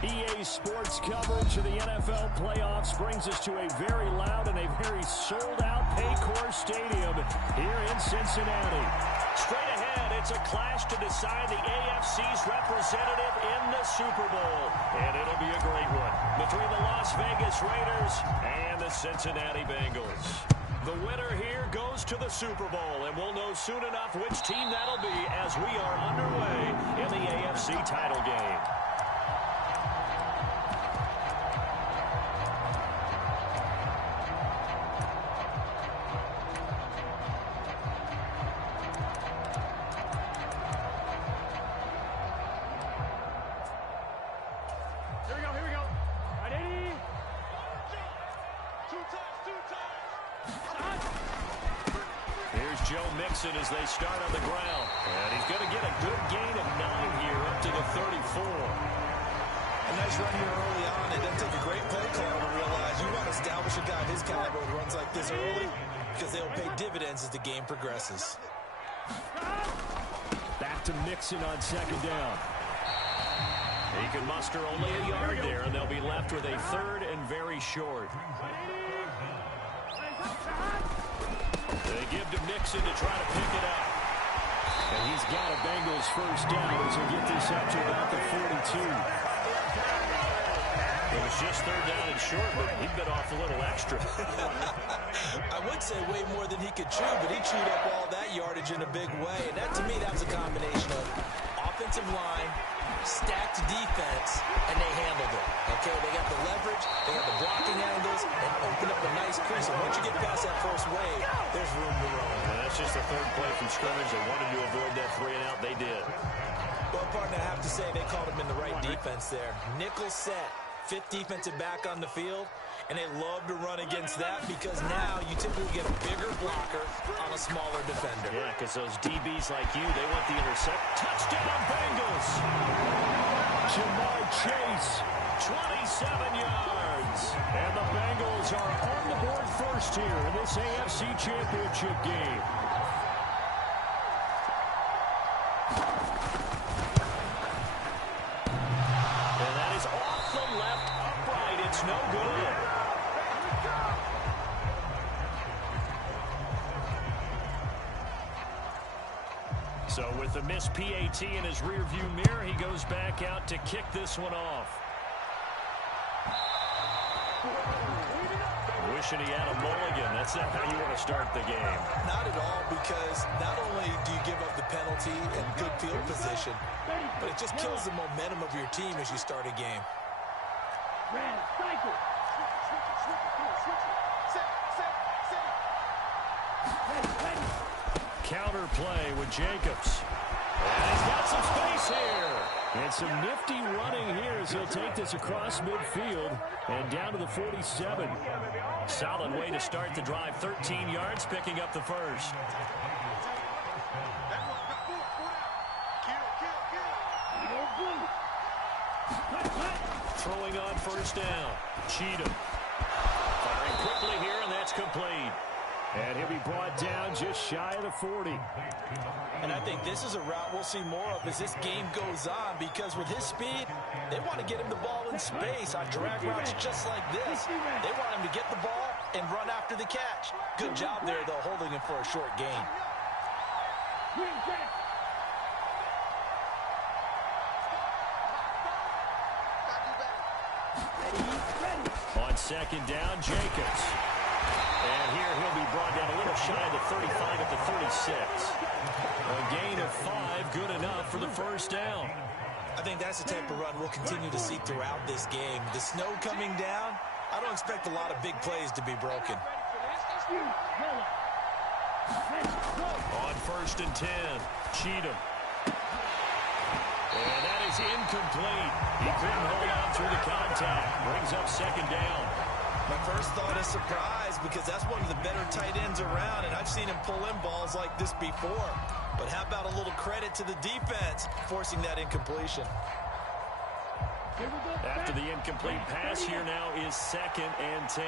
EA Sports coverage of the NFL playoffs brings us to a very loud and a very sold-out Paycor Stadium here in Cincinnati. Straight ahead, it's a clash to decide the AFC's representative in the Super Bowl. And it'll be a great one between the Las Vegas Raiders and the Cincinnati Bengals. The winner here goes to the Super Bowl, and we'll know soon enough which team that'll be as we are underway in the AFC title game. As they start on the ground. And he's going to get a good gain of 9 here up to the 34. A nice run here early on. It doesn't take a great play call to realize you want to establish a guy his caliber who runs like this early because they'll pay dividends as the game progresses. Back to Mixon on second down. He can muster only a yard there, and they'll be left with a third and very short. They give to Mixon to try to pick it up. And he's got a Bengals first down as he'll get this up to about the 42. It was just third down and short, but he bit off a little extra. I would say way more than he could chew, but he chewed up all that yardage in a big way. And that, to me, that was a combination of offensive line, stacked defense, and they handled it. Okay, they got the leverage, they got the blocking angles, and opened up a nice crease. And once you get past that first wave, there's room to roam. And that's just the third play from scrimmage. They wanted to avoid that 3 and out. They did. Well, partner, I have to say they called him in the right defense there. Nickel set, fifth defensive back on the field, and they love to run against that because now you typically get a bigger blocker on a smaller defender. Yeah, because those DBs like you, they want the intercept. Touchdown, Bengals! Jamar Chase, 27 yards. And the Bengals are on the board first here in this AFC Championship game. And that is off the left upright. It's no good. So with the missed PAT in his rearview mirror, he goes back out to kick this one off. Wishing he had a mulligan. That's not how you want to start the game. Not at all, because not only do you give up the penalty and good field position, but it just kills the momentum of your team as you start a game. Counter play with Jacobs. And he's got some space here. And some nifty running here as he'll take this across midfield and down to the 47. Solid way to start the drive. 13 yards, picking up the first. Throwing on first down. Cheatham. Firing quickly here, and that's complete. And he'll be brought down just shy of the 40. And I think this is a route we'll see more of as this game goes on, because with his speed, they want to get him the ball in space on drag routes just like this. They want him to get the ball and run after the catch. Good job there, though, holding him for a short gain. On second down, Jacobs. And here he'll be brought down a little shy of the 35 at the 36. A gain of 5, good enough for the first down. I think that's the type of run we'll continue to see throughout this game. The snow coming down, I don't expect a lot of big plays to be broken. On first and 10, Cheatham. And that is incomplete. He couldn't hold on through the contact. Brings up second down. My first thought is surprise, because that's one of the better tight ends around, and I've seen him pull in balls like this before. But how about a little credit to the defense forcing that incompletion? After the incomplete pass, here now is second and 10.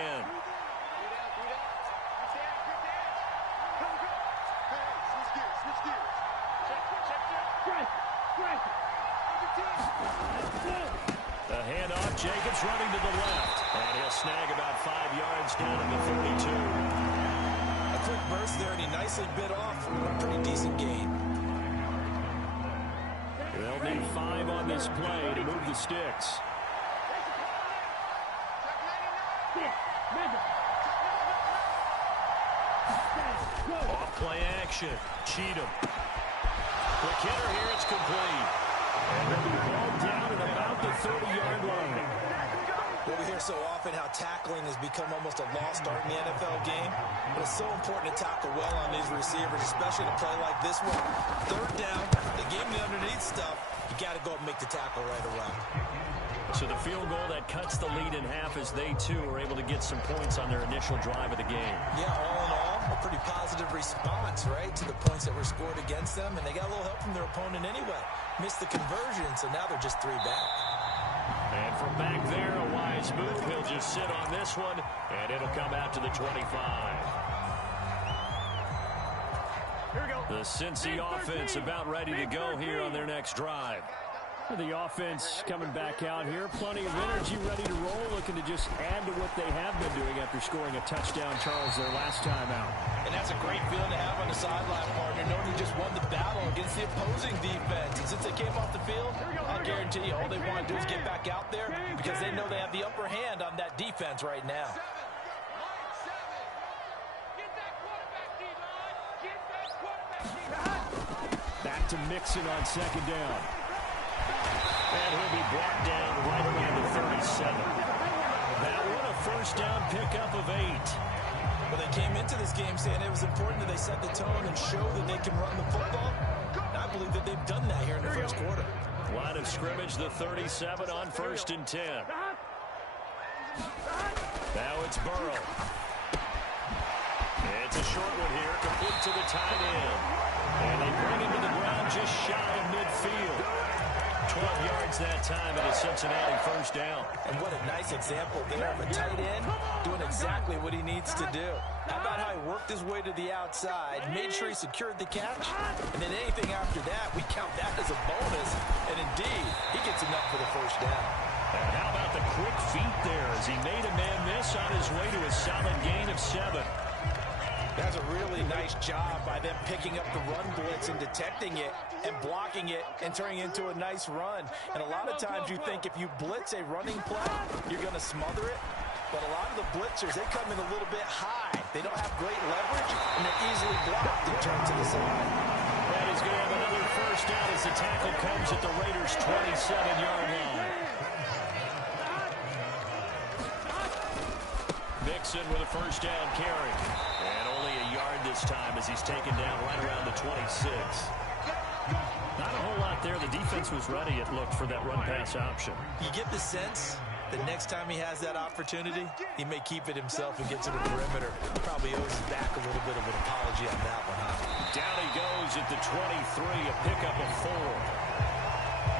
The handoff, Jacobs running to the left. And he'll snag about 5 yards down to the 32. A quick burst there, and he nicely bit off a pretty decent gain. They'll need 5 on this play to move the sticks. Off play action. Cheatham. Quick hitter here. It's complete. And they'll be balled down at about the 30-yard line. Well, we hear so often how tackling has become almost a lost art in the NFL game. But it's so important to tackle well on these receivers, especially in a play like this one. Third down, they gave me underneath stuff. You got to go and make the tackle right away. So the field goal that cuts the lead in half as they, too, are able to get some points on their initial drive of the game. Yeah, all in all, a pretty positive response, right, to the points that were scored against them. And they got a little help from their opponent anyway. Missed the conversion, so now they're just 3 back. And from back there, a wise move. He'll just sit on this one, and it'll come out to the 25. Here we go. The Cincy offense about ready to go here on their next drive. The offense coming back out here. Plenty of energy, ready to roll, looking to just add to what they have been doing after scoring a touchdown, Charles, their last time out. And that's a great feeling to have on the sideline, partner, knowing you just won the battle against the opposing defense. And since they came off the field, I guarantee you all they want to do is get back out there because they know they have the upper hand on that defense right now. Back to Mixon on second down. And he'll be brought down right around the 37. That one a first down pickup of 8. Well, they came into this game saying it was important that they set the tone and show that they can run the football. And I believe that they've done that here in the first quarter. Line of scrimmage, the 37 on 1st and 10. Now it's Burrow. It's a short one here, complete to the tight end. And they bring him to the ground just shy of midfield. 12 yards that time, and a Cincinnati first down. And what a nice example there of a tight end doing exactly what he needs to do. How about how he worked his way to the outside, made sure he secured the catch, and then anything after that, we count that as a bonus. And indeed, he gets enough for the first down. And how about the quick feet there as he made a man miss on his way to a solid gain of 7. That's a really nice job by them picking up the run blitz and detecting it and blocking it and turning it into a nice run. And a lot of times you think if you blitz a running play, you're going to smother it. But a lot of the blitzers, they come in a little bit high. They don't have great leverage, and they're easily blocked and turned to the side. That is going to have another first down as the tackle comes at the Raiders' 27-yard line. Mixon with a first down carry. And only a yard this time as he's taken down right around the 26. Not a whole lot there. The defense was ready, it looked, for that run-pass option. You get the sense that next time he has that opportunity, he may keep it himself and get to the perimeter. Probably owes his back a little bit of an apology on that one, huh? Down he goes at the 23, a pickup of 4.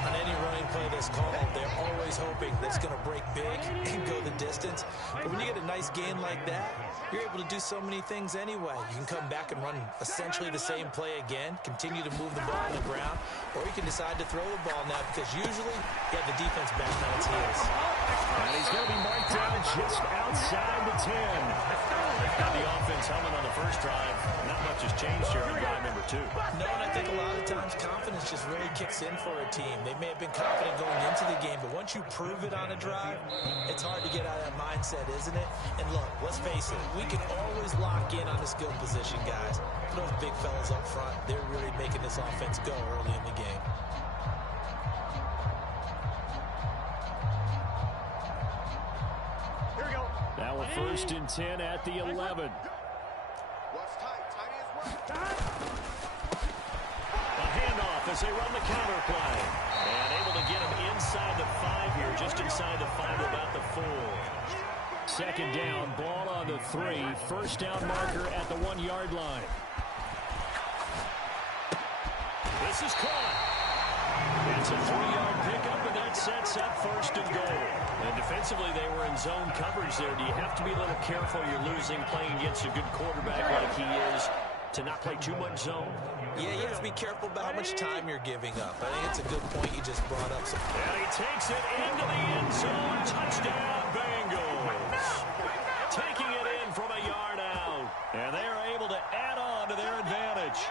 On any running play that's called, they're always hoping that it's going to break big and go the distance. But when you get a nice gain like that, you're able to do so many things anyway. You can come back and run essentially the same play again, continue to move the ball on the ground, or you can decide to throw the ball now because usually you have the defense back on its heels. And he's going to be marked down just outside the 10. Got the offense humming on the first drive. Not much has changed here on drive number 2. No, and I think a lot of times confidence just really kicks in for a team. They may have been confident going into the game, but once you prove it on a drive, it's hard to get out of that mindset, isn't it? And look, let's face it, we can always lock in on the skill position, guys. For those big fellas up front, they're really making this offense go early in the game. Here we go. Now a 1st and 10 at the 11. A handoff as they run the counter play. And able to get him inside the 5 here, just inside the 5, about the 4. Second down, ball on the 3. First down marker at the 1-yard line. This is caught. It's a 3-yard pickup, and that sets up 1st and goal. And defensively, they were in zone coverage there. Do you have to be a little careful? You're losing playing against a good quarterback like he is. to not play too much zone? Yeah, you have to be careful about how much time you're giving up. I think it's a good point you just brought up. And he takes it into the end zone. Touchdown, Bengals. Taking it in from a yard out. And they are able to add on to their advantage.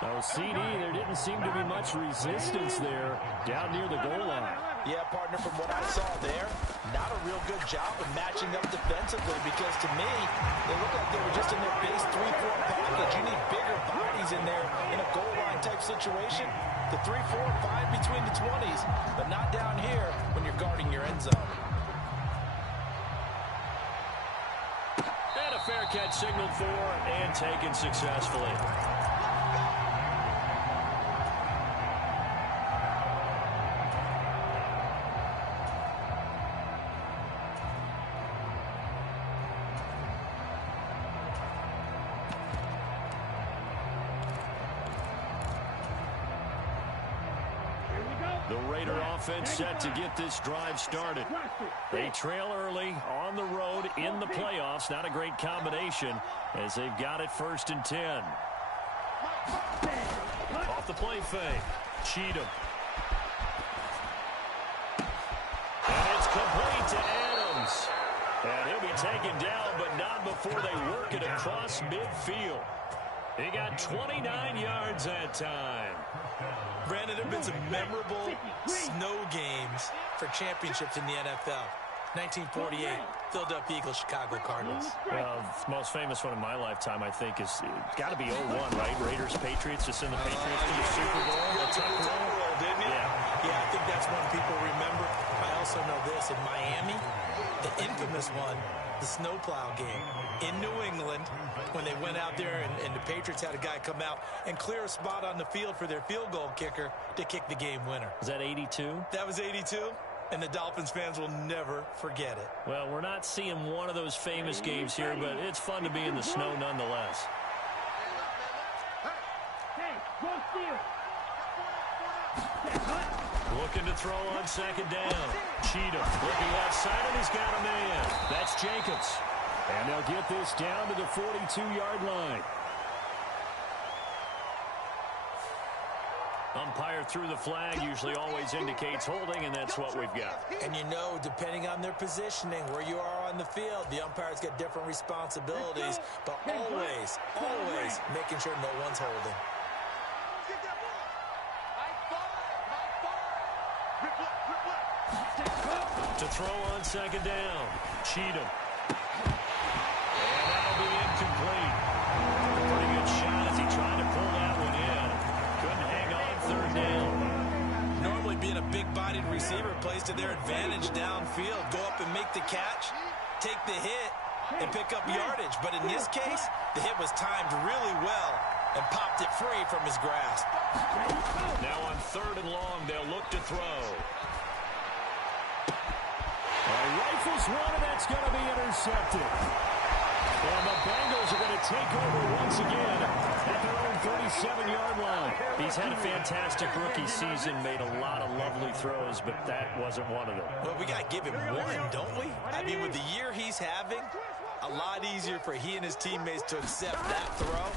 Oh, CD, there didn't seem to be much resistance there down near the goal line. Yeah, partner, from what I saw there, not a real good job of matching up defensively because to me, they looked like they were just in their base 3-4 package. You need bigger bodies in there in a goal line type situation. The 3-4 fine between the 20s, but not down here when you're guarding your end zone. And a fair catch signaled for and taken successfully. The Raider offense set to get this drive started. They trail early on the road in the playoffs. Not a great combination as they've got it 1st and 10. Off the play fake. Cheatham. And it's complete to Adams. And he'll be taken down, but not before they work it across midfield. He got 29 yards that time. Brandon, there have been some memorable snow games for championships in the NFL. 1948, Philadelphia Eagles, Chicago Cardinals. Well, the most famous one in my lifetime, I think, is got to be 01, right? Raiders, Patriots, just in the Patriots to the Super Bowl. The Tuck roll, didn't it? Yeah, I think that's one people remember. I also know this, in Miami, the infamous one, the snowplow game in New England when they went out there and the Patriots had a guy come out and clear a spot on the field for their field goal kicker to kick the game winner. Is that 82? That was 82, and the Dolphins fans will never forget it. Well, we're not seeing one of those famous games here, but it's fun to be in the snow nonetheless. Looking to throw on 2nd down. Cheatham looking outside, and he's got a man. That's Jacobs. And they'll get this down to the 42-yard line. Umpire threw the flag, usually always indicates holding, and that's what we've got. And you know, depending on their positioning, where you are on the field, the umpires get different responsibilities, but always, always making sure no one's holding. To throw on 2nd down. Cheatham. And that'll be incomplete. Pretty good shot as he tried to pull that one in. Couldn't hang on 3rd down. Normally being a big-bodied receiver plays to their advantage downfield. Go up and make the catch, take the hit, and pick up yardage. But in this case, the hit was timed really well and popped it free from his grasp. Now on 3rd and long, they'll look to throw. Rifles one, and that's going to be intercepted. And the Bengals are going to take over once again at their own 37-yard line. He's had a fantastic rookie season, made a lot of lovely throws, but that wasn't one of them. Well, we got to give him one, don't we? I mean, with the year he's having, a lot easier for he and his teammates to accept that throw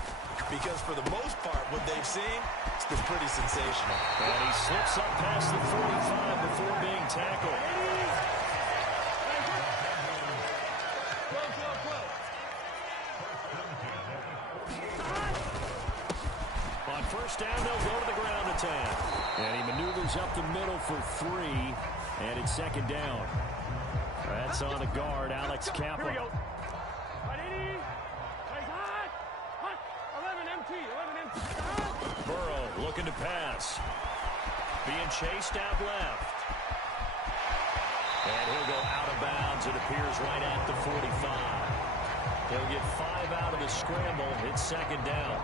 because for the most part, what they've seen, it's been pretty sensational. And he slips up past the 45 before being tackled. On 1st down, they'll go to the ground attack. And he maneuvers up the middle for 3, and it's 2nd down. That's on a guard, Alex Kappa. Here we go. Burrow looking to pass. Being chased out left. And he'll go out of bounds, it appears, right at the 45. He'll get 5 out of the scramble. It's 2nd down.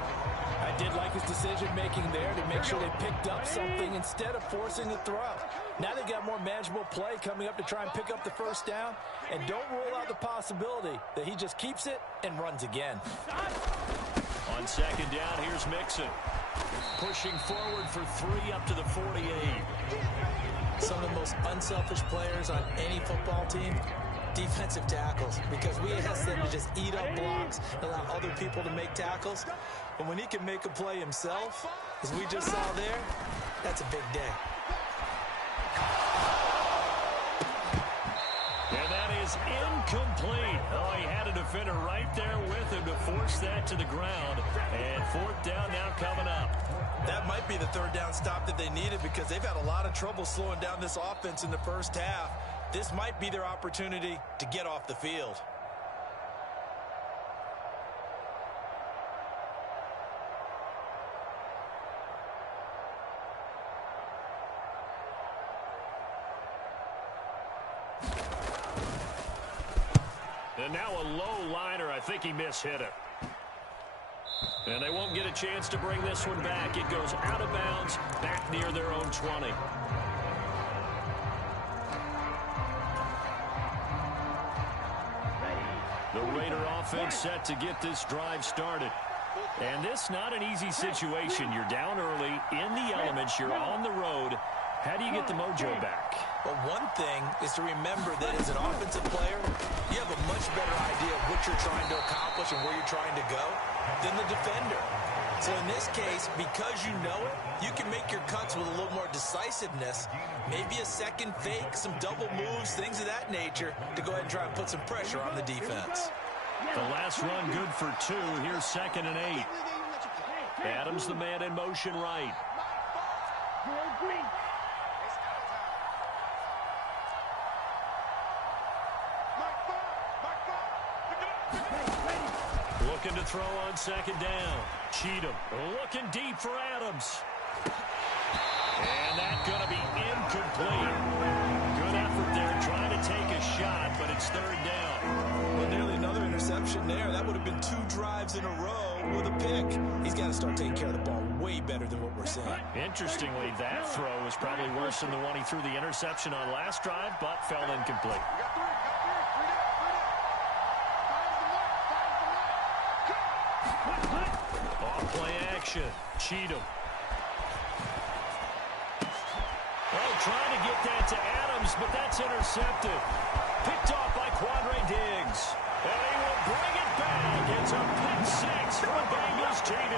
I did like his decision-making there to make sure they picked up something instead of forcing the throw. Now they've got more manageable play coming up to try and pick up the 1st down. And don't rule out the possibility that he just keeps it and runs again. On 2nd down, here's Mixon. Pushing forward for 3 up to the 48. Some of the most unselfish players on any football team defensive tackles, because we ask them to just eat up blocks and allow other people to make tackles. But when he can make a play himself, as we just saw there, that's a big day. And that is incomplete. Oh, he had a defender right there with him to force that to the ground. And fourth down now coming up. That might be the third down stop that they needed, because they've had a lot of trouble slowing down this offense in the first half. This might be their opportunity to get off the field. And now a low liner. I think he mishit it. And they won't get a chance to bring this one back. It goes out of bounds, back near their own 20. The Raider offense set to get this drive started. And this not an easy situation. You're down early, in the elements, you're on the road. How do you get the mojo back? Well, one thing is to remember that as an offensive player, you have a much better idea of what you're trying to accomplish and where you're trying to go than the defender. So in this case, because you know it, you can make your cuts with a little more decisiveness, maybe a second fake, some double moves, things of that nature, to go ahead and try and put some pressure on the defense. The last run good for 2. Here's 2nd and 8. Adams the man in motion right. Looking to throw on 2nd down. Cheatham looking deep for Adams. And that's going to be incomplete. Good effort there trying to take a shot, but it's 3rd down. Well, nearly another interception there. That would have been 2 drives in a row with a pick. He's got to start taking care of the ball way better than what we're seeing. Interestingly, that throw was probably worse than the one he threw the interception on last drive, but fell incomplete. Off-play action. Cheatham. Oh, trying to get that to Adams, but that's intercepted. Picked off by Quandre Diggs. And he will bring it back. It's a pick 6 for Bengals TD.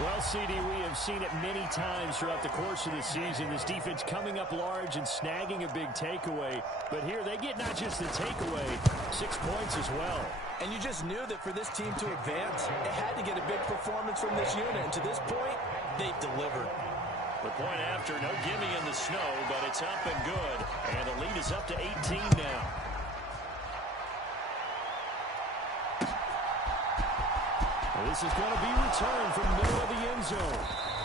Well, CD, we have seen it many times throughout the course of the season. This defense coming up large and snagging a big takeaway. But here they get not just the takeaway, 6 points as well. And you just knew that for this team to advance, it had to get a big performance from this unit. And to this point, they've delivered. The point after, no gimme in the snow, but it's up and good. And the lead is up to 18 now. Well, this is going to be returned from the middle of the end zone.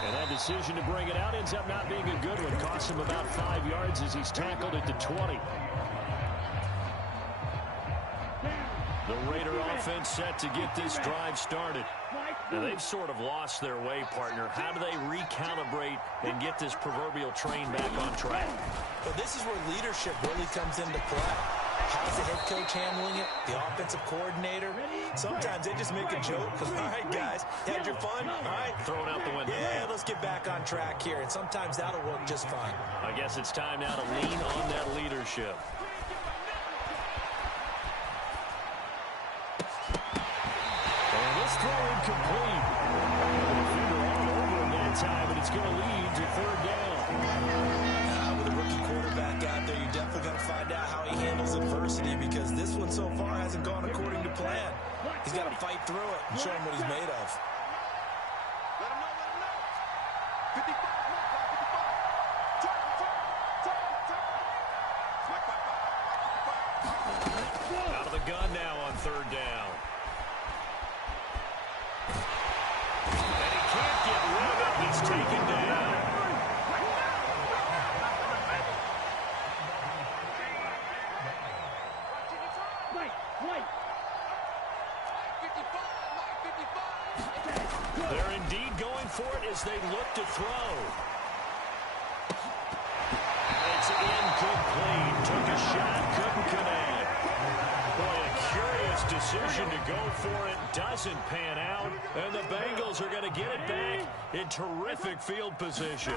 And that decision to bring it out ends up not being a good one. Costs him about 5 yards as he's tackled at the 20. The Raider offense set to get this drive started. Now, they've sort of lost their way, partner. How do they recalibrate and get this proverbial train back on track? Well, this is where leadership really comes into play. How's the head coach handling it? The offensive coordinator? Sometimes they just make a joke. All right, guys, had your fun? All right. Throw it out the window. Yeah, let's get back on track here. And sometimes that'll work just fine. I guess it's time now to lean on that leadership. Throw incomplete. Defender all over him that time, and it's going to lead to 3rd down. With a rookie quarterback out there, you're definitely going to find out how he handles adversity, because this one so far hasn't gone according to plan. He's got to fight through it and show him what he's made of. Let him know. 55, 55. Out of the gun now on 3rd down. And he can't get rid of it. He's taken down. They're indeed going for it as they look to throw. It's incomplete. Took a shot, couldn't connect. Boy, a curious decision to go for it. Doesn't pan out. And the Bengals are going to get it back in terrific field position.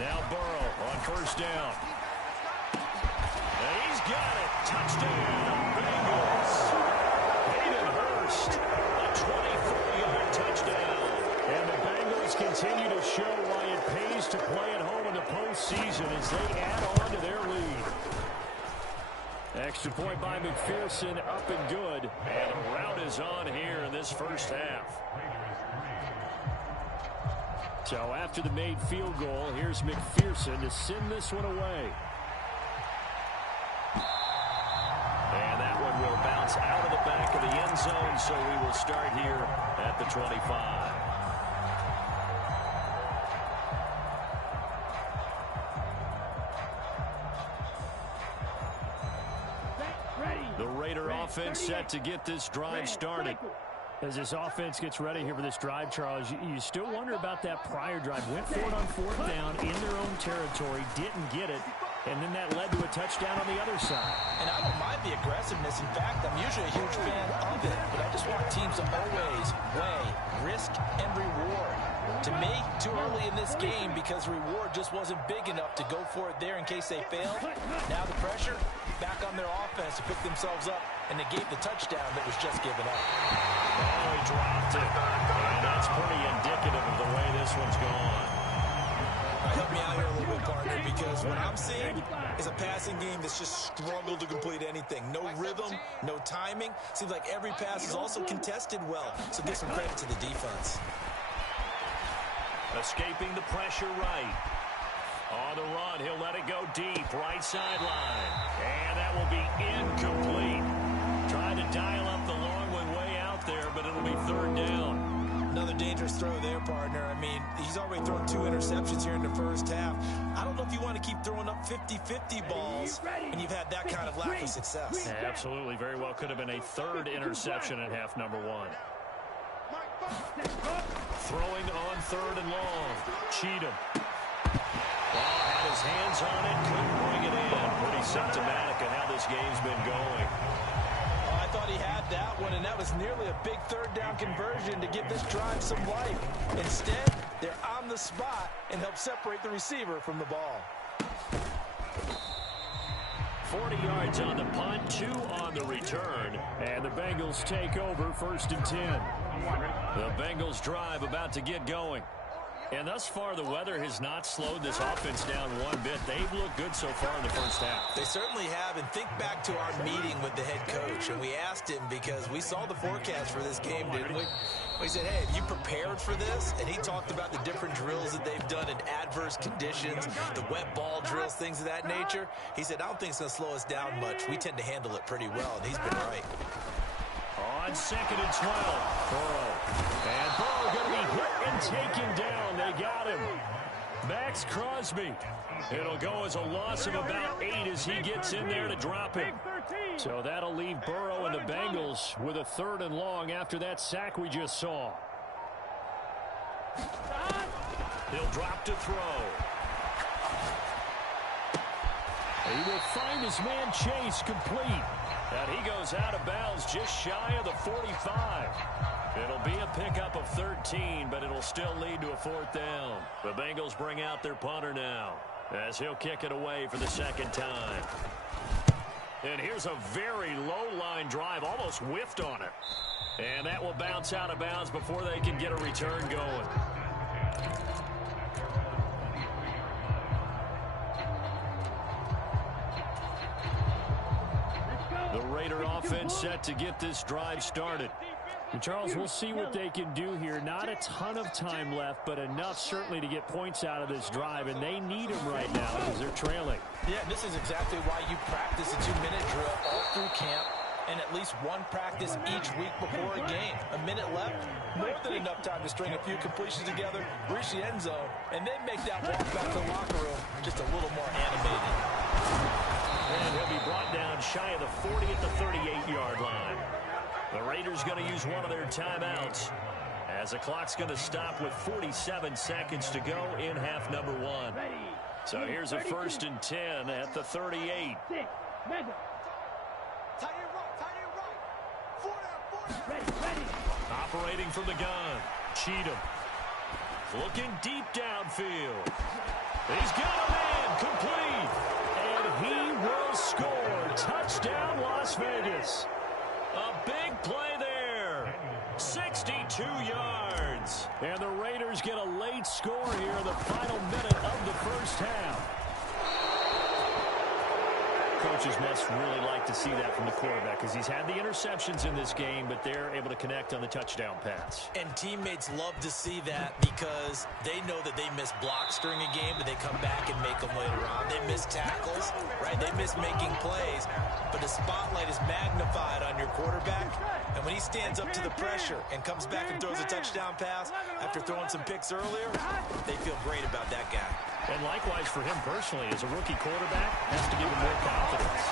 Now Burrow on 1st down. And he's got it. Touchdown, Bengals. Hayden Hurst, a 24-yard touchdown. And the Bengals continue to show why it pays to play at home in the postseason as they add on to their lead. Extra point by McPherson, up and good. And a rout is on here in this first half. So after the made field goal, here's McPherson to send this one away. And that one will bounce out of the back of the end zone, so we will start here at the 25. The Raider offense set to get this drive started. As this offense gets ready here for this drive, Charles, you still wonder about that prior drive. Went for it on fourth down in their own territory, didn't get it, and then that led to a touchdown on the other side. And I don't mind the aggressiveness. In fact, I'm usually a huge fan of it, but I just want teams to always weigh risk and reward. To me, too early in this game because reward just wasn't big enough to go for it there in case they failed. Now the pressure back on their offense to pick themselves up, and they gave the touchdown that was just given up. Oh, he dropped it. And that's pretty indicative of the way this one's gone. Help me out here a little bit, partner, because what I'm seeing is a passing game that's just struggled to complete anything. No rhythm, no timing. Seems like every pass is also contested well. So give some credit to the defense. Escaping the pressure right. On the run, he'll let it go deep, right sideline. And that will be incomplete. Trying to dial up the long one way out there, but it'll be third down. Another dangerous throw there, partner. I mean, he's already thrown 2 interceptions here in the first half. I don't know if you want to keep throwing up 50-50 balls when you've had that kind of lack of success. Yeah, absolutely. Very well could have been a third interception in half number 1. Throwing on third and long. Cheatham. Had his hands on it, couldn't bring it in. Pretty symptomatic of how this game's been going. I thought he had that one, and that was nearly a big third down conversion to give this drive some life. Instead, they're on the spot and help separate the receiver from the ball. 40 yards on the punt, 2 on the return. And the Bengals take over, 1st and 10. The Bengals drive about to get going. And thus far, the weather has not slowed this offense down one bit. They've looked good so far in the first half. They certainly have. And think back to our meeting with the head coach. And we asked him because we saw the forecast for this game, didn't we? We said, hey, have you prepared for this? And he talked about the different drills that they've done in adverse conditions, the wet ball drills, things of that nature. He said, I don't think it's going to slow us down much. We tend to handle it pretty well. And he's been right. On 2nd and 12, Burrow. And Burrow going to be hit and taken down. They got him. Max Crosby. It'll go as a loss of about 8 as he gets in there to drop it. So that'll leave Burrow and the Bengals with a 3rd and long after that sack we just saw. He'll drop to throw. He will find his man Chase complete. And he goes out of bounds just shy of the 45. It'll be a pickup of 13, but it'll still lead to a 4th down. The Bengals bring out their punter now as he'll kick it away for the 2nd time. And here's a very low-line drive, almost whiffed on it. And that will bounce out of bounds before they can get a return going. The Raider offense set to get this drive started. And Charles, we'll see what they can do here. Not a ton of time left, but enough certainly to get points out of this drive, and they need them right now because they're trailing. Yeah, this is exactly why you practice a 2-minute drill all through camp and at least one practice each week before a game. A minute left, more than enough time to string a few completions together, reach the end zone, and then make that walk back to the locker room just a little more animated. And he'll be brought down shy of the 40 at the 38-yard line. The Raiders going to use one of their timeouts as the clock's going to stop with 47 seconds to go in half number 1. So here's a 1st and 10 at the 38. Operating from the gun, Cheatham. Looking deep downfield. He's got a man complete. And he will score. Touchdown, Las Vegas. A big play there. 62 yards. And the Raiders get a late score here in the final minute of the first half. Coaches must really like to see that from the quarterback because he's had the interceptions in this game, but they're able to connect on the touchdown pass. And teammates love to see that because they know that they miss blocks during a game, but they come back and make them later on. They miss tackles, right? They miss making plays, but the spotlight is magnified on your quarterback. And when he stands up to the pressure and comes back and throws a touchdown pass after throwing some picks earlier, they feel great about that guy. And likewise for him personally, as a rookie quarterback, has to give him more confidence.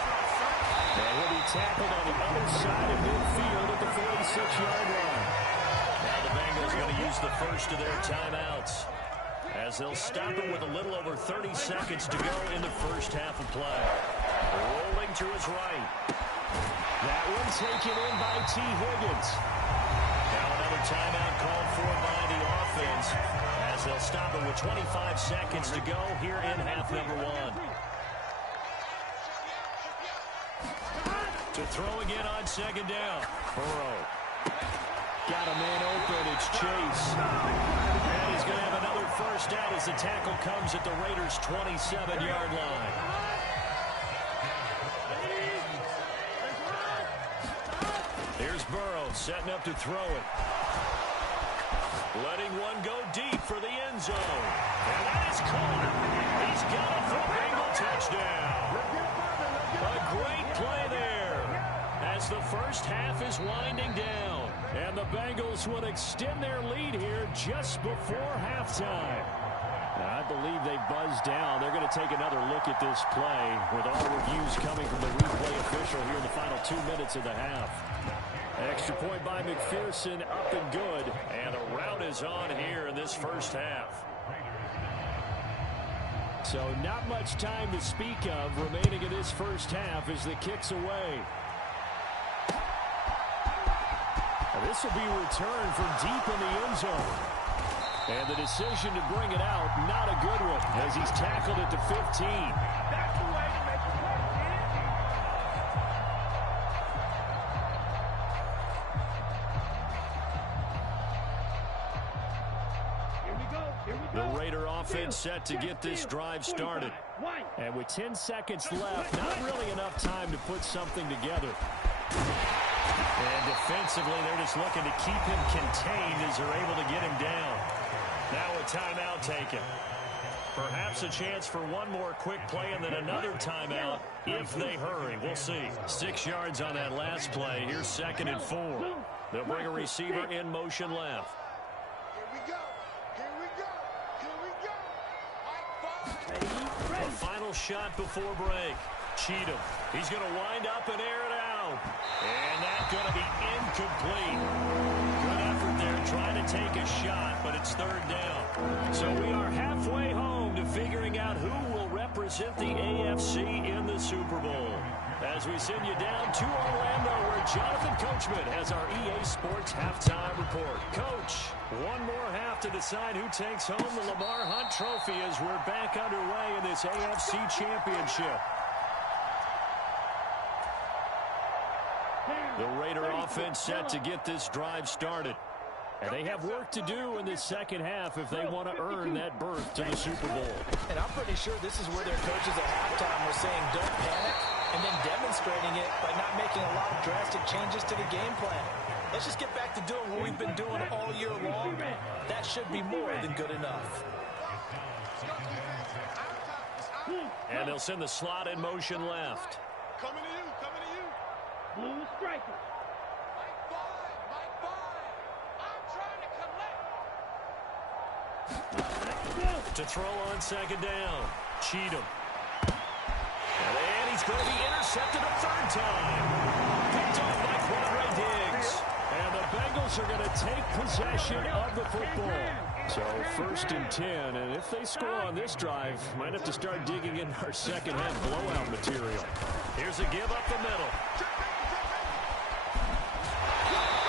And he'll be tackled on the other side of midfield at the 46-yard line. Now the Bengals are going to use the first of their timeouts as they'll stop it with a little over 30 seconds to go in the first half of play. Rolling to his right. That one taken in by T. Higgins. Now another timeout called for by the offense as they'll stop it with 25 seconds to go here in half number one. To throw again on second down. Burrow. Got a man open. It's Chase. And he's going to have another first down as the tackle comes at the Raiders' 27-yard line. Here's Burrow setting up to throw it. Letting one go deep for the end zone. And that is caught. He's got it for Bengal touchdown. A great play there as the first half is winding down. And the Bengals will extend their lead here just before halftime. I believe they buzzed down. They're going to take another look at this play with all reviews coming from the replay official here in the final 2 minutes of the half. Extra point by McPherson, up and good. And a rout is on here in this first half. So not much time to speak of remaining in this first half as the kick's away. Now this will be returned from deep in the end zone. And the decision to bring it out, not a good one, as he's tackled at the 15. That's the way to make the play. The Raider offense set to get this drive started. And with 10 seconds left, not really enough time to put something together. And defensively, they're just looking to keep him contained as they're able to get him down. Now a timeout taken. Perhaps a chance for one more quick play and then another timeout if they hurry. We'll see. 6 yards on that last play. Here's 2nd and 4. They'll bring a receiver in motion left. A final shot before break. Cheatham. He's going to wind up and air it out. And that's going to be incomplete. Good effort there trying to take a shot, but it's 3rd down. So we are halfway home to figuring out who will represent the AFC in the Super Bowl. As we send you down to Orlando, where Jonathan Coachman has our EA Sports halftime report. Coach, one more half to decide who takes home the Lamar Hunt Trophy as we're back underway in this AFC Championship. The Raider offense set to get this drive started. And they have work to do in this second half if they want to earn that berth to the Super Bowl. And I'm pretty sure this is where their coaches at halftime were saying don't panic, and then demonstrating it by not making a lot of drastic changes to the game plan. Let's just get back to doing what we've been doing all year long. That should be more than good enough. And they'll send the slot in motion left. Coming to you, coming to you. Blue striker. To throw on 2nd down. Cheatham. And he's going to be intercepted a 3rd time. Picked off by Quadre Diggs. And the Bengals are going to take possession of the football. So 1st and 10. And if they score on this drive, might have to start digging in our second half blowout material. Here's a give up the middle.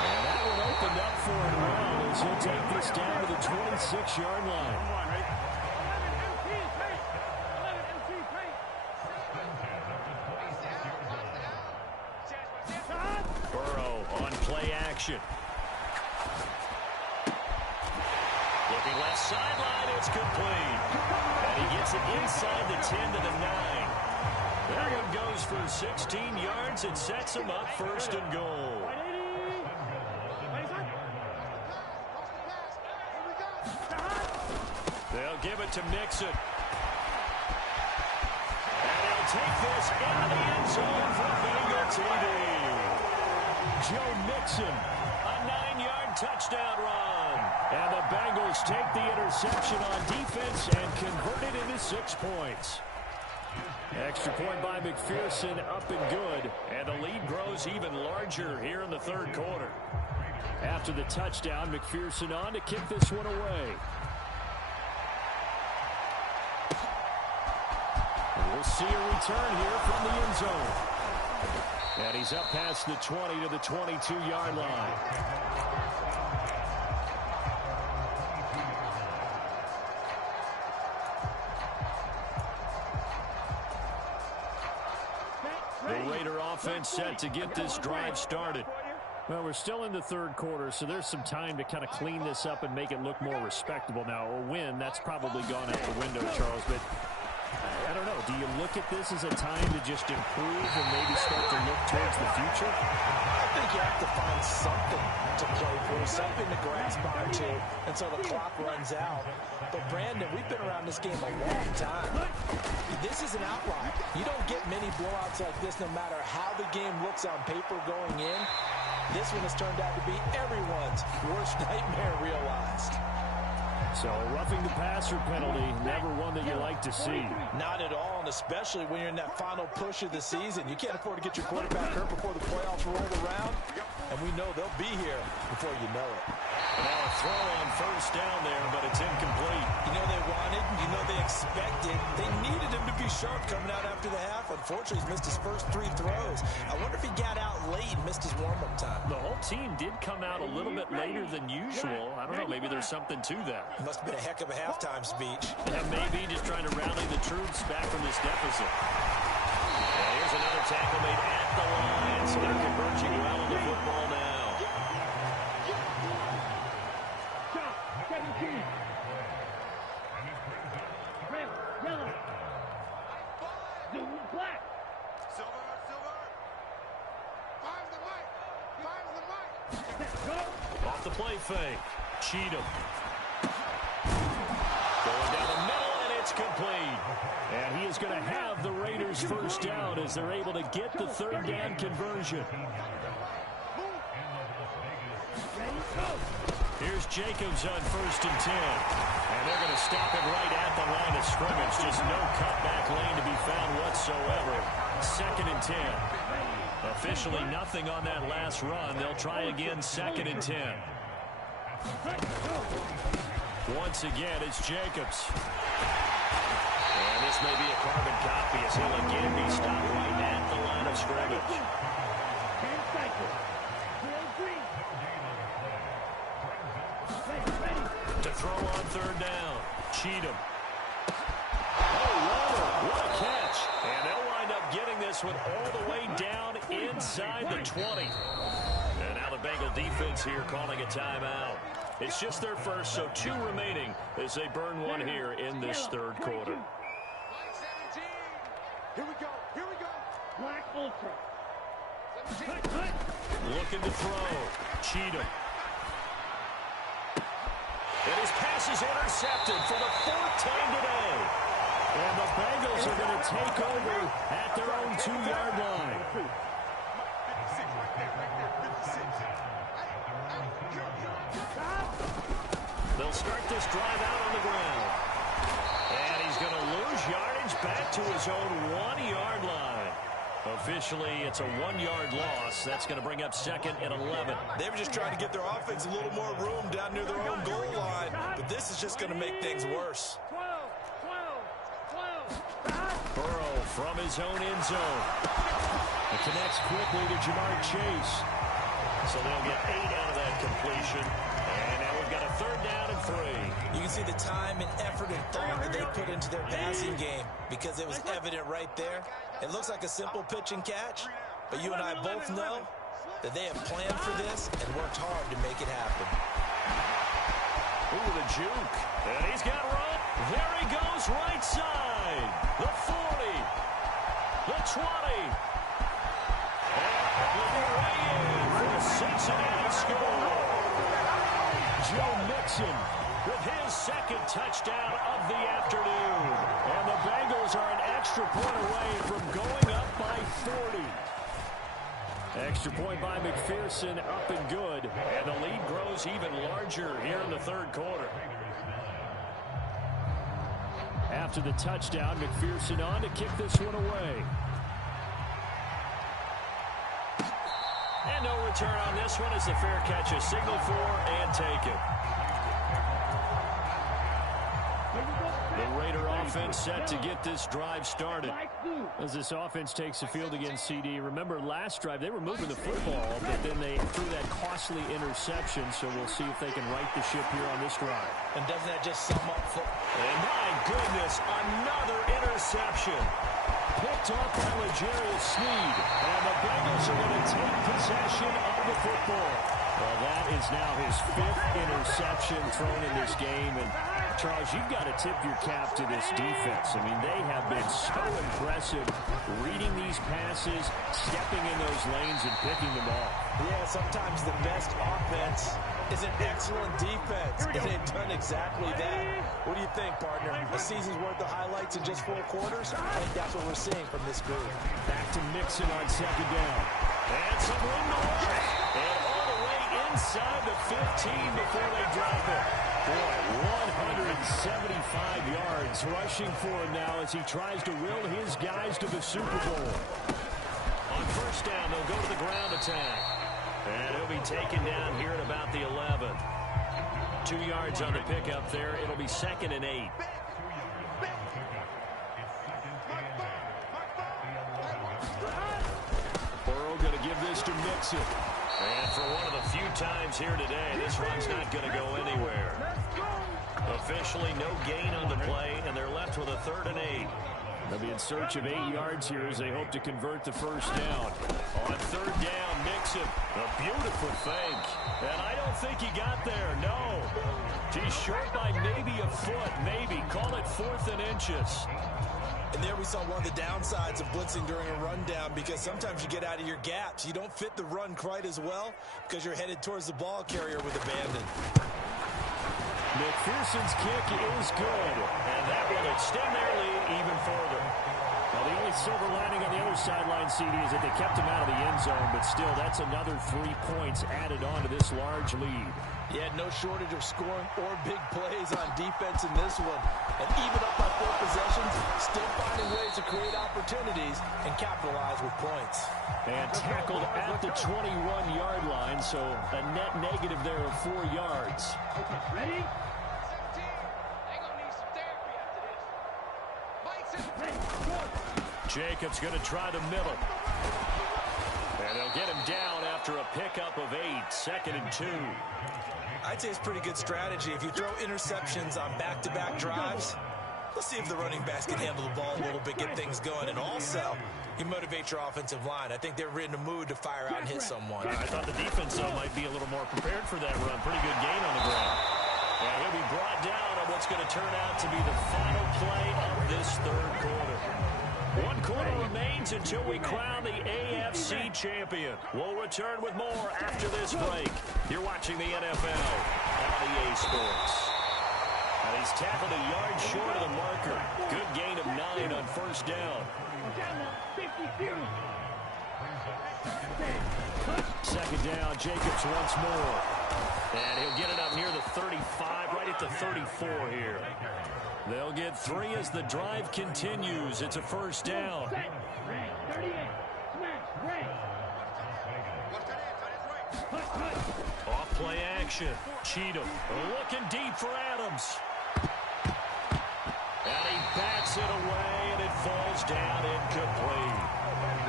And that one opened up for him well as he'll take this down to the 26-yard line. action. Looking left sideline, it's complete. And he gets it inside the 10 to the 9. That one goes for 16 yards and sets him up first and goal. They'll give it to Mixon. And he'll take this into the end zone for Bengal TD. Joe Mixon, a 9-yard touchdown run. And the Bengals take the interception on defense and convert it into 6 points. Extra point by McPherson, up and good. And the lead grows even larger here in the third quarter. After the touchdown, McPherson on to kick this one away. We'll see a return here from the end zone. And he's up past the 20 to the 22-yard line. The Raider offense set to get this drive started. Well, we're still in the third quarter, so there's some time to kind of clean this up and make it look more respectable. Now, a win, that's probably gone out the window, Charles, but I don't know. Do you look at this as a time to just improve and maybe start to look towards the future? I think you have to find something to play for, something to grasp onto until the clock runs out. But, Brandon, we've been around this game a long time. This is an outlier. You don't get many blowouts like this no matter how the game looks on paper going in. This one has turned out to be everyone's worst nightmare realized. So a roughing the passer penalty, never one that you like to see. Not at all, and especially when you're in that final push of the season. You can't afford to get your quarterback hurt before the playoffs roll around, and we know they'll be here before you know it. Now a throw on first down there, but it's incomplete. You know they wanted, you know they expected. They needed him to be sharp coming out after the half. Unfortunately, he's missed his first 3 throws. I wonder if he got out late and missed his warm-up time. The whole team did come out a little bit later than usual. I don't know, maybe there's something to that. Must have been a heck of a halftime speech. Yeah, maybe just trying to rally the troops back from this deficit. And here's another tackle made at the line, so they're converging well on the football now. Off the play fake. Cheatham. Going down the middle, and it's complete. And he is going to have the Raiders first down as they're able to get the third down conversion. Here's Jacobs on 1st and 10. And they're going to stop it right at the line of scrimmage. Just no cutback lane to be found whatsoever. 2nd and 10. Officially nothing on that last run. They'll try again 2nd and 10. Once again, it's Jacobs. And this may be a carbon copy as he'll again be stopped right at the line of scrimmage. To throw on 3rd down. Cheatham. Oh, what a catch. And they'll wind up getting this one all the way down inside the 20. And now the Bengal defense here calling a timeout. It's just their first, so 2 remaining as they burn one here in this third quarter. Here we go. Here we go. Black Ultra. Looking to throw. Cheatham. And his pass is intercepted for the 4th time today. And the Bengals are going to take over at their own 2-yard line. They'll start this drive out on the ground. And he's going to lose yardage back to his own 1-yard line. Officially, it's a 1-yard loss. That's going to bring up 2nd and 11. They were just trying to get their offense a little more room down near their own goal line, but this is just going to make things worse. 12. Burrow from his own end zone. It connects quickly to Jamar Chase. So they'll get 8 out of that completion. And now we've got a 3rd down and 3. You can see the time and effort and thought that they put into their passing game because it was evident right there. It looks like a simple pitch and catch, but you and I both know that they have planned for this and worked hard to make it happen. Ooh, the juke. And he's got run. There he goes, right side. The 40. The 20. And will be way in for the Cincinnati score. Joe Mixon with his second touchdown of the afternoon. And the Bengals are an extra point away from going up by 40. Extra point by McPherson, up and good. And the lead grows even larger here in the third quarter. After the touchdown, McPherson on to kick this one away. And no return on this one as the fair catch is signaled for and taken. The Raider offense set to get this drive started. As this offense takes the field against CD. Remember, last drive, they were moving the football, but then they threw that costly interception, so we'll see if they can right the ship here on this drive. And doesn't that just sum up for... And my goodness, another interception. Picked off by L'Jarius Sneed. And the Bengals are going to take possession of the football. Well, that is now his 5th interception thrown in this game. And Charles, you've got to tip your cap to this defense. I mean, they have been so impressive reading these passes, stepping in those lanes, and picking them off. Yeah, sometimes the best offense is an excellent defense, and they've done exactly that. What do you think, partner? A season's worth of highlights in just 4 quarters? I think that's what we're seeing from this group. Back to Mixon on second down. And some room to work. And all the way inside the 15 before they drop it. Boy, 175 yards rushing for him now as he tries to will his guys to the Super Bowl. On first down, they'll go to the ground attack. And he'll be taken down here at about the 11. 2 yards on the pickup there. It'll be 2nd and 8. Burrow going to give this to Mixon. And for one of the few times here today, this run's not going to go anywhere. Officially no gain on the play, and they're left with a 3rd and 8. They'll be in search of 8 yards here as they hope to convert the first down. On 3rd down, Mixon. A beautiful fake. And I don't think he got there, no. He's short by maybe a foot, maybe. Call it 4th and inches. And there we saw one of the downsides of blitzing during a rundown, because sometimes you get out of your gaps. You don't fit the run quite as well because you're headed towards the ball carrier with abandon. McPherson's kick is good, and that will extend their lead even further. Well, the only silver lining on the other sideline, CD, is that they kept him out of the end zone, but still, that's another 3 points added on to this large lead. Yeah, no shortage of scoring or big plays on defense in this one. And even up by 4 possessions, still finding ways to create opportunities and capitalize with points. And tackled at the 21-yard line, so a net negative there of 4 yards. Ready? Jacobs going to try the middle. And they'll get him down after a pickup of 8, 2nd and 2. I'd say it's pretty good strategy. If you throw interceptions on back-to-back drives, let's see if the running backs can handle the ball a little bit, get things going. And also, you motivate your offensive line. I think they're in a mood to fire out and hit someone. I thought the defense, though, might be a little more prepared for that run. Pretty good gain on the ground. And he'll be brought down on what's going to turn out to be the final play of this third quarter. 1 quarter remains until we crown the AFC champion. We'll return with more after this break. You're watching the NFL on EA Sports. And he's tackled a yard short of the marker. Good gain of 9 on first down. Second down, Jacobs once more. And he'll get it up near the 35, right at the 34 here. They'll get 3 as the drive continues. It's a first down. Off play action. Cheatham looking deep for Adams. And he bats it away, and it falls down incomplete.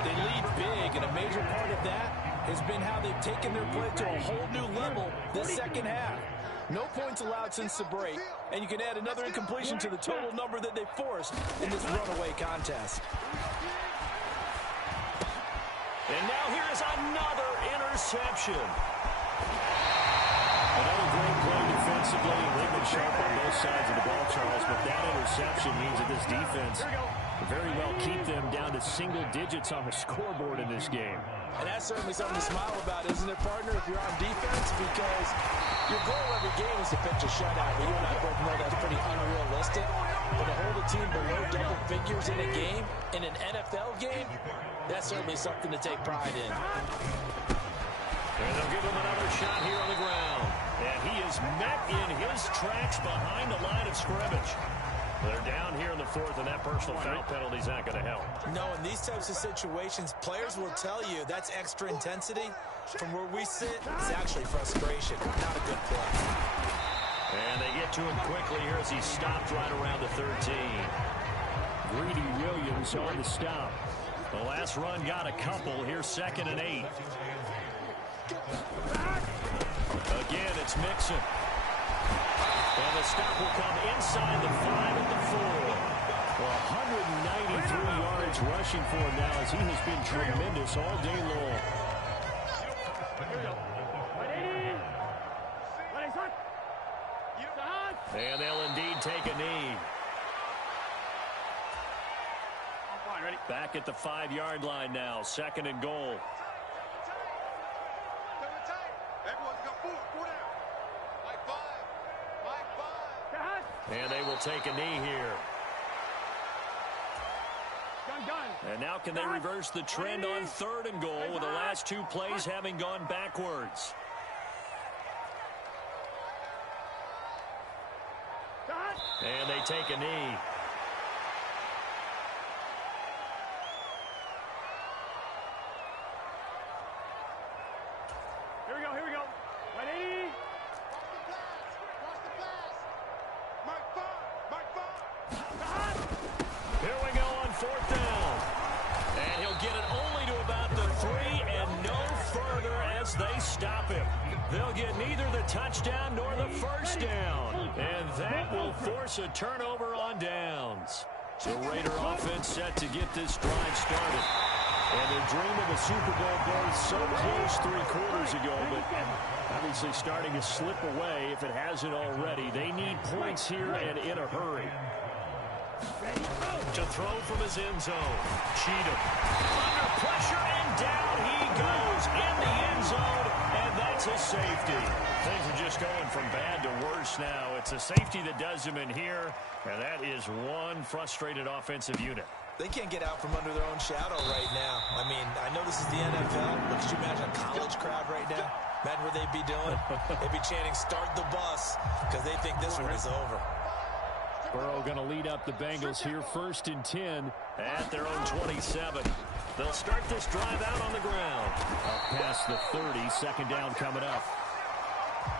They lead big, and a major part of that has been how they've taken their play to a whole new level this second half. No points allowed since the break, and you can add another incompletion to the total number that they forced in this runaway contest. And now here is another interception. Another great play defensively. They've been sharp on both sides of the ball, Charles, but that interception means that this defense very well keep them down to single digits on the scoreboard in this game. And that's certainly something to smile about, isn't it, partner, if you're on defense? Because your goal every game is to pitch a shutout. But you and I both know that's pretty unrealistic. But to hold a team below double figures in a game, in an NFL game, that's certainly something to take pride in. And they'll give him another shot here on the ground. And he is met in his tracks behind the line of scrimmage. They're down here in the fourth, and that personal foul penalty is not going to help. No, in these types of situations, players will tell you that's extra intensity. From where we sit, it's actually frustration. Not a good play. And they get to him quickly here as he stopped right around the 13. Greedy Williams on the stop. The last run got a couple. Here's 2nd and 8. Again, it's Mixon. And the stop will come inside the 5 at the 4. Well, 193 yards rushing for him now as he has been tremendous all day long. And they'll indeed take a knee. Back at the 5-yard line now. 2nd and goal. And they will take a knee here. And now can they reverse the trend on 3rd and goal with the last 2 plays having gone backwards? And they take a knee. Here we go. Ready? Here we go on 4th down. And he'll get it only to about the 3 and no further as they stop him. They'll get neither the touchdown nor the first down. And that will force a turnover on downs. The Raider offense set to get this drive started. And their dream of a Super Bowl berth so close 3 quarters ago, but obviously starting to slip away if it hasn't already. They need points here and in a hurry. To throw from his end zone. Cheatham under pressure, and down he goes in the end zone, and that's a safety. Things are just going from bad to worse now. It's a safety that does him in here, and that is one frustrated offensive unit. They can't get out from under their own shadow right now. I mean, I know this is the NFL, but could you imagine a college crowd right now? Imagine what they'd be doing. They'd be chanting, "Start the bus," because they think this one is over. Burrow going to lead up the Bengals here, 1st and 10. At their own 27. They'll start this drive out on the ground. Up past the 30, 2nd down coming up.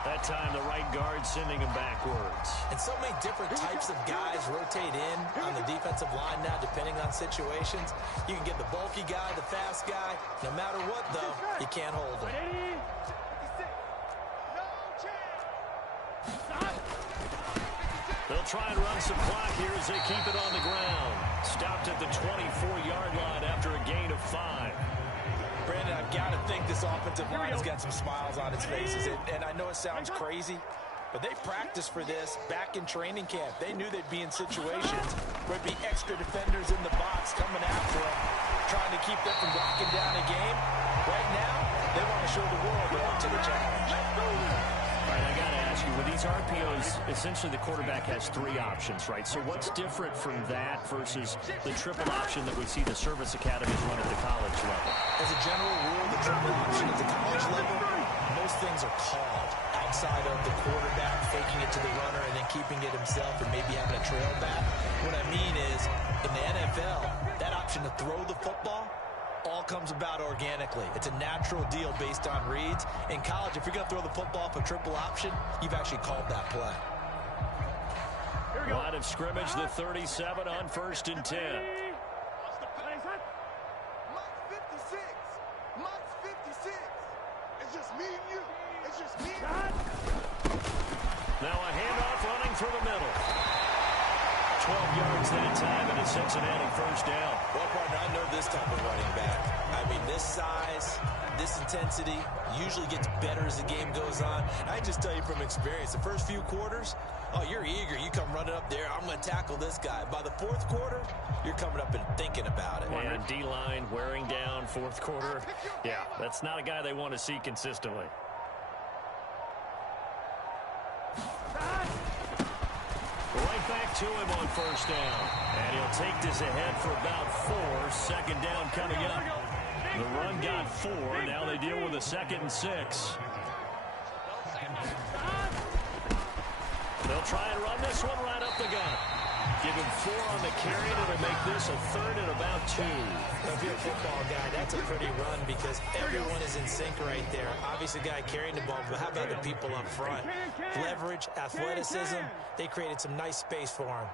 That time the right guard sending him backwards. And so many different types of guys rotate in on the defensive line now, depending on situations. You can get the bulky guy, the fast guy. No matter what, though, you can't hold him. They'll try and run some clock here as they keep it on the ground. Stopped at the 24-yard line after a gain of 5. Brandon, I've got to think this offensive line has got some smiles on its faces. And I know it sounds crazy, but they practiced for this back in training camp. They knew they'd be in situations where it'd be extra defenders in the box coming after them, trying to keep them from locking down a game. Right now, they want to show the world they're up to the challenge. All right, I got to ask you, with these RPOs, essentially the quarterback has 3 options, right? So what's different from that versus the triple option that we see the service academies run at the college level? As a general rule, the triple option at the college level, most things are called outside of the quarterback faking it to the runner and then keeping it himself and maybe having a trail back. What I mean is, in the NFL, that option to throw the football all comes about organically. It's a natural deal based on reads. In college, if you're going to throw the football off a triple option, you've actually called that play. Line of scrimmage, the 37 on 1st and 10. It's just me and you. It's just me and you. Now a handoff running through the middle. 12 yards that time, and a Cincinnati first down. Well, partner, I know this type of running back. I mean, this size, this intensity usually gets better as the game goes on. I just tell you from experience, the first few quarters, oh, you're eager. You come running up there, I'm going to tackle this guy. By the fourth quarter, you're coming up and thinking about it. And D-line wearing down fourth quarter. Yeah, that's not a guy they want to see consistently. Right back to him on first down. And he'll take this ahead for about 4. Second down coming up. The run got 4. Now they deal with a 2nd and 6. They'll try and run this one right up the gut. Give him 4 on the carry, and it'll make this a 3rd and about 2. If you're a football guy, that's a pretty run because everyone is in sync right there. Obviously, the guy carrying the ball, but how about the people up front? Leverage, athleticism, they created some nice space for him.